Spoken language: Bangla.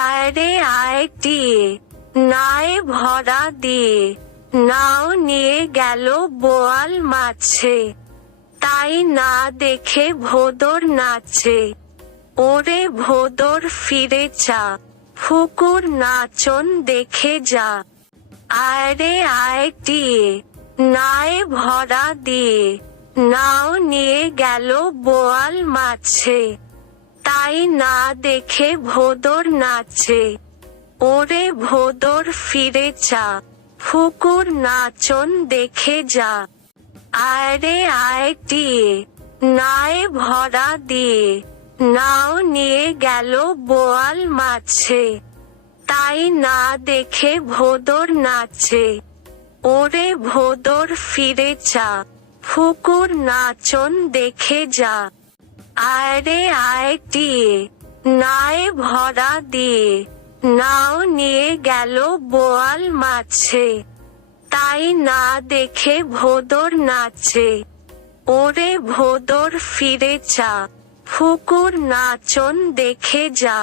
আয়রে আয় টিয়ে, নায়ে ভরা দিয়ে, নাও নিয়ে গেল বোয়াল মাছে, তাই না দেখে ভোদর নাচে। ওরে ভোদর ফিরে চা, ফুকুর নাচন দেখে যা। আয়রে আয় টিয়ে, নায়ে ভরা দিয়ে, নাও নিয়ে গেল বোয়াল মাছে, তাই না দেখে ভোদর নাচে। ওরে ভোদর ফিরে চা, ফুকুর নাচন দেখে যা। আয়রে আয় টিয়ে, নায়ে ভরা দিয়ে, নাও নিয়ে গেল বোয়াল মাছে, তাই না দেখে ভোদর নাচে। ওরে ভোদর ফিরে চা, ফুকুর নাচন দেখে যা। আয়রে আয় টিয়ে, নায়ে ভরা দিয়ে, নাও নিয়ে গেল বোয়াল মাছে, তাই না দেখে ভোদর নাচে। ওরে ভোদর ফিরে চা, ফুকুর নাচন দেখে যা।